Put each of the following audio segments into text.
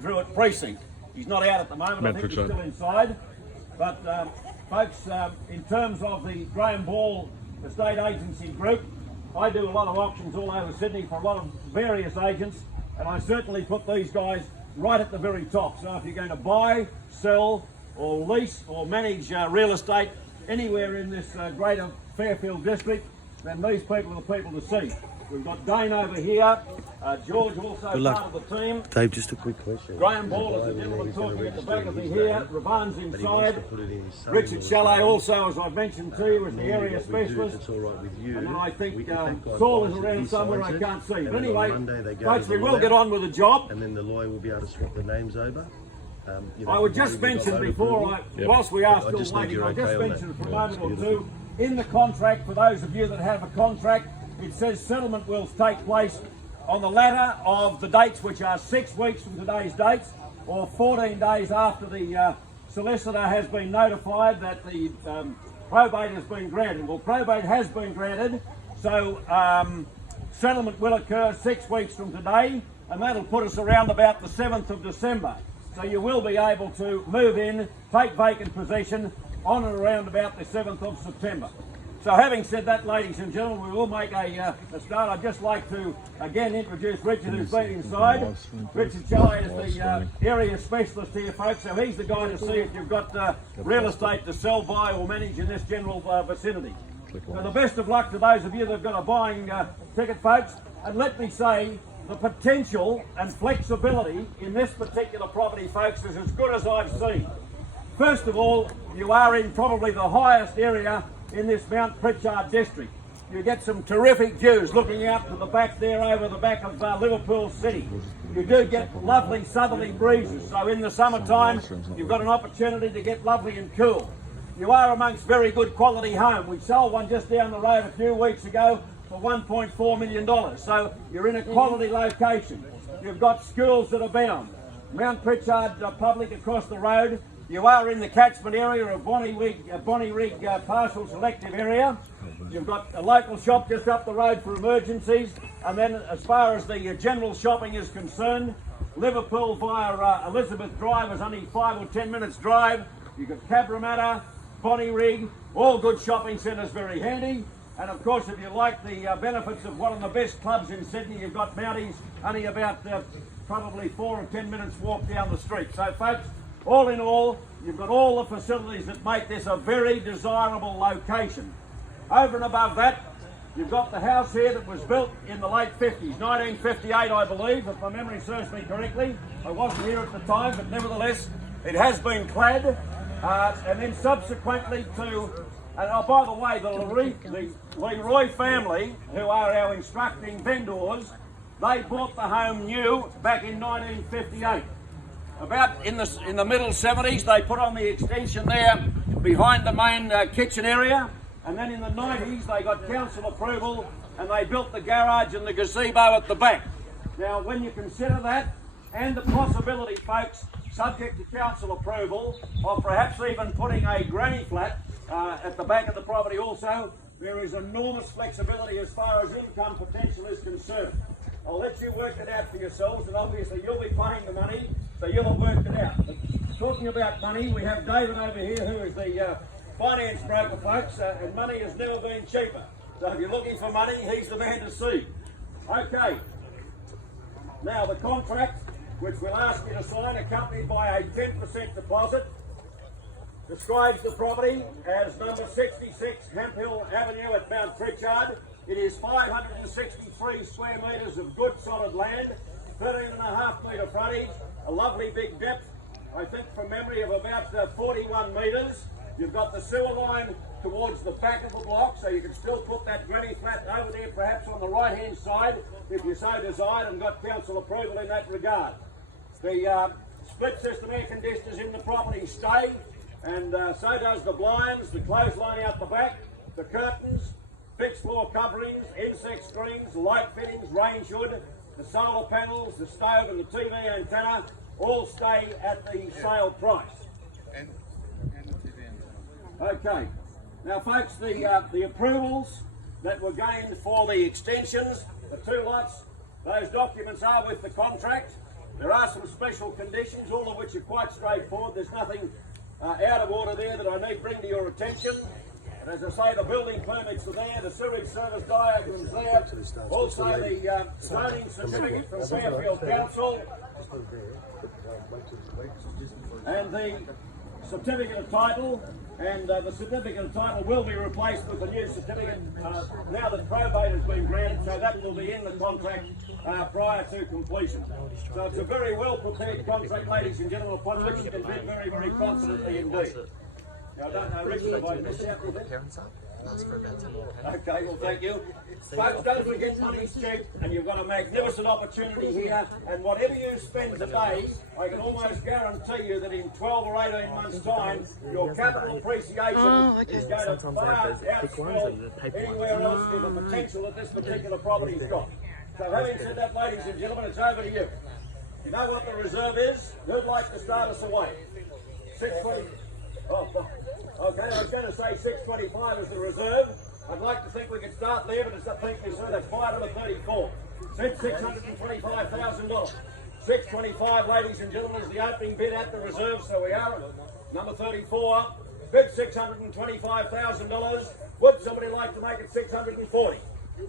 Druitt precinct. He's not out at the moment, I think he's still inside. But folks, in terms of the Graham Ball Estate Agency Group, I do a lot of auctions all over Sydney for a lot of various agents, and I certainly put these guys right at the very top. So if you're going to buy, sell or lease or manage real estate anywhere in this greater Fairfield district, then these people are the people to see. We've got Dane over here, George also part of the team. Dave, just a quick question. Graham Ball is the gentleman talking at the back of me here. Ravan's inside. Richard Chalet also, as I've mentioned to you, is the area specialist. And then I think Saul is around somewhere I can't see. But anyway, folks, we will get on with the job. And then the lawyer will be able to swap the names over. I would just mention before, whilst we are still waiting, I'll just mention for a moment or two, in the contract, for those of you that have a contract, it says settlement will take place on the latter of the dates, which are 6 weeks from today's dates, or 14 days after the solicitor has been notified that the probate has been granted. Well, probate has been granted, so settlement will occur 6 weeks from today, and that'll put us around about the 7th of December. So you will be able to move in, take vacant possession on and around about the 7th of September. So having said that, ladies and gentlemen, we will make a start. I'd just like to again introduce Richard, who's been inside. Richard Chalet is the area specialist here, folks, so he's the guy to see if you've got real estate to sell, buy or manage in this general vicinity. So the best of luck to those of you that have got a buying ticket, folks, and let me say the potential and flexibility in this particular property, folks, is as good as I've seen. First of all, you are in probably the highest area in this Mount Pritchard district. You get some terrific views looking out to the back there over the back of Liverpool City. You do get lovely southerly breezes, so in the summertime you've got an opportunity to get lovely and cool. You are amongst very good quality home. We sold one just down the road a few weeks ago for $1.4 million, so you're in a quality location. You've got schools that abound. Mount Pritchard Public across the road. You are in the catchment area of Bonnie Rig Partial Selective Area. You've got a local shop just up the road for emergencies. And then as far as the general shopping is concerned, Liverpool via Elizabeth Drive is only 5 or 10 minutes drive. You've got Cabramatta, Bonnie Rig, all good shopping centres, very handy. And of course, if you like the benefits of one of the best clubs in Sydney, you've got Mounties, only about probably 4 or 10 minutes walk down the street. So folks, all in all, you've got all the facilities that make this a very desirable location. Over and above that, you've got the house here that was built in the late 50s, 1958 I believe, if my memory serves me correctly. I wasn't here at the time, but nevertheless, it has been clad. And then subsequently to, and oh, by the way, the Leroy family, who are our instructing vendors, they bought the home new back in 1958. About in the middle 70s, they put on the extension there behind the main kitchen area, and then in the 90s they got council approval and they built the garage and the gazebo at the back. Now when you consider that and the possibility, folks, subject to council approval, of perhaps even putting a granny flat at the back of the property also, there is enormous flexibility as far as income potential is concerned. I'll let you work it out for yourselves, and obviously you'll be paying the money, so you'll have worked it out. But talking about money, we have David over here, who is the finance broker, folks, and money has never been cheaper. So if you're looking for money, he's the man to see. Okay. Now the contract, which we'll ask you to sign, accompanied by a 10% deposit, describes the property as number 66 Hemphill Avenue at Mount Pritchard. It is 563 square metres of good solid land, 13.5 metre frontage, a lovely big depth, I think from memory of about 41 metres. You've got the sewer line towards the back of the block, so you can still put that granny flat over there perhaps on the right hand side if you so desired, and got council approval in that regard. The split system air conditioners in the property stay, and so does the blinds, the clothesline out the back, the curtains, fixed floor coverings, insect screens, light fittings, range hood, the solar panels, the stove and the TV antenna all stay at the sale price. And the TV antenna. Okay. Now folks, the approvals that were gained for the extensions, the 2 lots, those documents are with the contract. There are some special conditions, all of which are quite straightforward. There's nothing out of order there that I need to bring to your attention. And as I say, the building permits are there, the sewage service diagram's there, also the zoning certificate from Fairfield Council, and the certificate of title. And the certificate of title will be replaced with a new certificate now that probate has been granted, so that will be in the contract prior to completion. So it's a very well prepared contract, ladies and gentlemen, upon which you can bid very, very confidently indeed. Now, I don't know, Richard, if I missed out anything? Okay, well, thank you. Folks, don't forget money's cheap, and you've got a magnificent opportunity here, and whatever you spend today, I can almost guarantee you that in 12 or 18 months' time, your capital appreciation is going to far outspell anywhere else with the potential that this particular property's got. So having said that, ladies and gentlemen, it's over to you. You know what the reserve is? Who'd like to start us away? 620. Okay, I was going to say 625 is the reserve. I'd like to think we could start there, but I think we said that's buy number 34. It's $625,000. 625, ladies and gentlemen, is the opening bid at the reserve, so we are at number 34. Bid $625,000. Would somebody like to make it 640?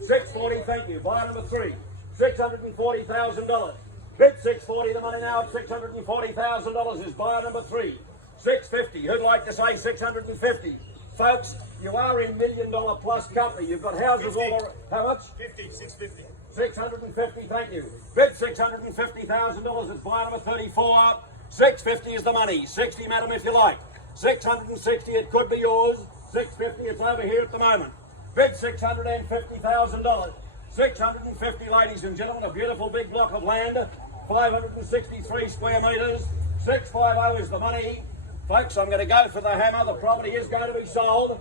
640, thank you. Buy number 3. $640,000. Bid 640, the money now at $640,000 is buyer number 3. 650. Who'd like to say 650? Folks, you are in $1 million plus company. You've got houses 50. all around. How much? 650. 650, thank you. Bid $650,000 is buyer number 34. 650 is the money. 60, madam, if you like. 660, it could be yours. 650, it's over here at the moment. Bid $650,000. 650, ladies and gentlemen, a beautiful big block of land, 563 square metres. 650 is the money. Folks, I'm going to go for the hammer. The property is going to be sold.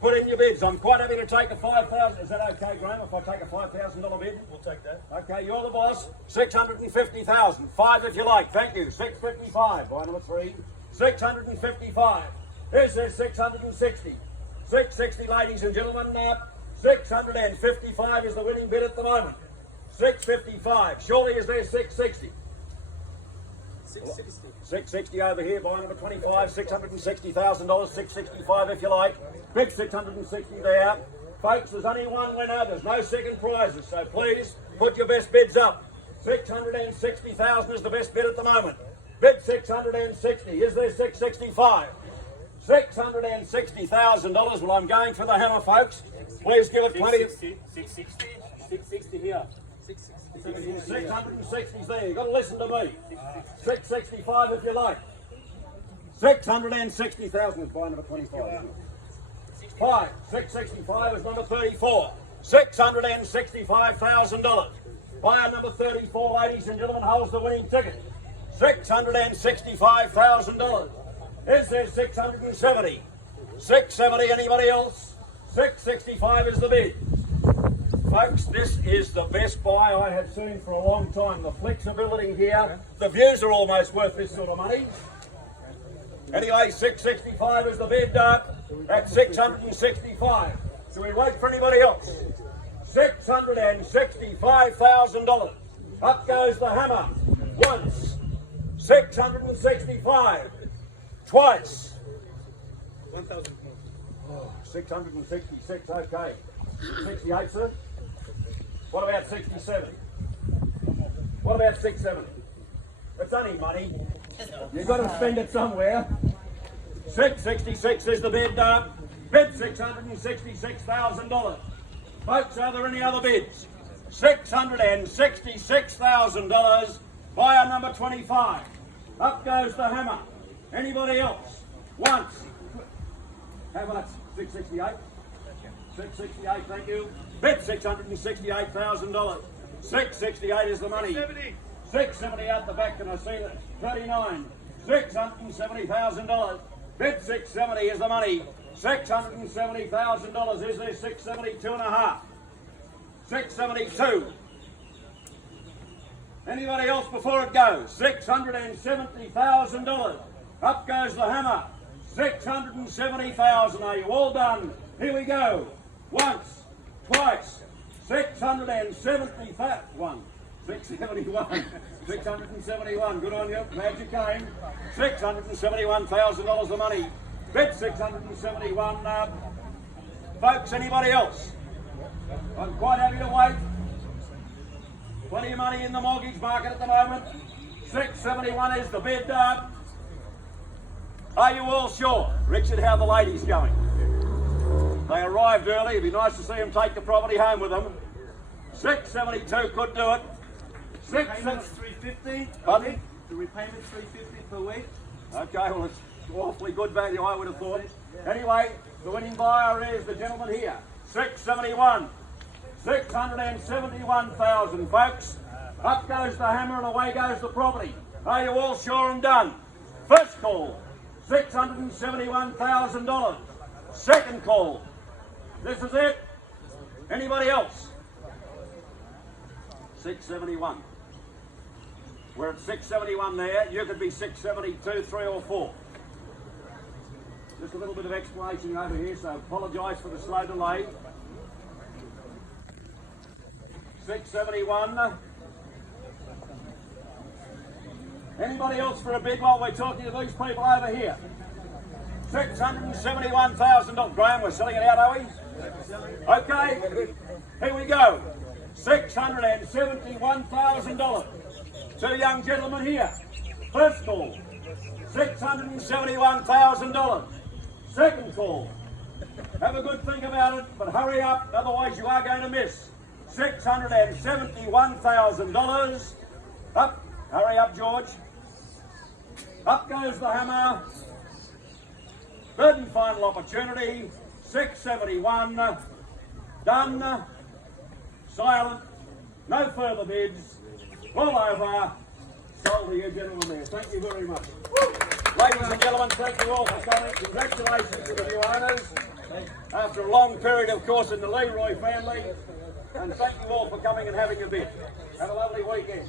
Put in your bids. I'm quite happy to take a $5,000. Is that okay, Graham, if I take a $5,000 bid? We'll take that. Okay, you're the boss. 650,000. 5 if you like. Thank you. 655. Buy number 3. 655. Here's their 660. 660, ladies and gentlemen. 655 is the winning bid at the moment. 655. Surely is there 660. 660. 660 over here, buy number 25, $660,000, 665 if you like. Bid 660 there. Folks, there's only one winner, there's no second prizes, so please put your best bids up. 660,000 is the best bid at the moment. Bid 660, is there 665? $660,000, well I'm going for the hammer, folks. Please give it 20. 660. 660 here. 660's there, you've got to listen to me. 665 if you like. 660,000 is buy number 25. 665 is number 34. $665,000. Buyer number 34, ladies and gentlemen, holds the winning ticket. $665,000. Is there 670? 670, anybody else? 665 is the bid. Folks, this is the best buy I have seen for a long time. The flexibility here, the views are almost worth this sort of money. Anyway, 665 is the bid at 665. Do we wait for anybody else? $665,000. Up goes the hammer. Once. 665. Twice. 1,000. 666, okay. 68, sir? What about 67? What about 670? It's only money. You've got to spend it somewhere. 666 is the bid. Bid $666,000. Folks, are there any other bids? $666,000. Buyer number 25. Up goes the hammer. Anybody else? Once. How much? 668? 668, thank you. Bid $668,000. 668 is the money. 670 out the back, can I see that? 39. $670,000. Bid 670 is the money. $670,000. Is there 672.5? 672. Anybody else before it goes? $670,000. Up goes the hammer. $670,000. Are you all done? Here we go. Once, twice, 670,000. 671. 671. Good on you. Glad you came. $671,000 of money. Bid 671. Folks, anybody else? I'm quite happy to wait. Plenty of money in the mortgage market at the moment. 671 is the bid. Are you all sure? Richard, how are the ladies going? They arrived early. It'd be nice to see them take the property home with them. 672 could do it. Payments 350. Pardon? The repayment 350 per week. Okay, well it's awfully good value, I would have thought. Anyway, the winning buyer is the gentleman here. 671. 671,000, folks. Up goes the hammer and away goes the property. Are you all sure and done? First call, $671,000. Second call. This is it. Anybody else? 671. We're at 671 there. You could be 672, 3 or 4. Just a little bit of explanation over here, so apologise for the slow delay. 671. Anybody else for a bid while we're talking to these people over here? $671,000. Graham, we're selling it out, are we? Okay, here we go. $671,000. Two young gentlemen here. First call, $671,000. Second call. Have a good think about it, but hurry up, otherwise you are going to miss. $671,000. Up, hurry up, George. Up goes the hammer. Third and final opportunity. 671. Done. Silent. No further bids. All over. Sold to you gentlemen there. Thank you very much. Ladies and gentlemen, thank you all for coming. Congratulations to the new owners. After a long period, of course, in the Leroy family. And thank you all for coming and having a bid. Have a lovely weekend.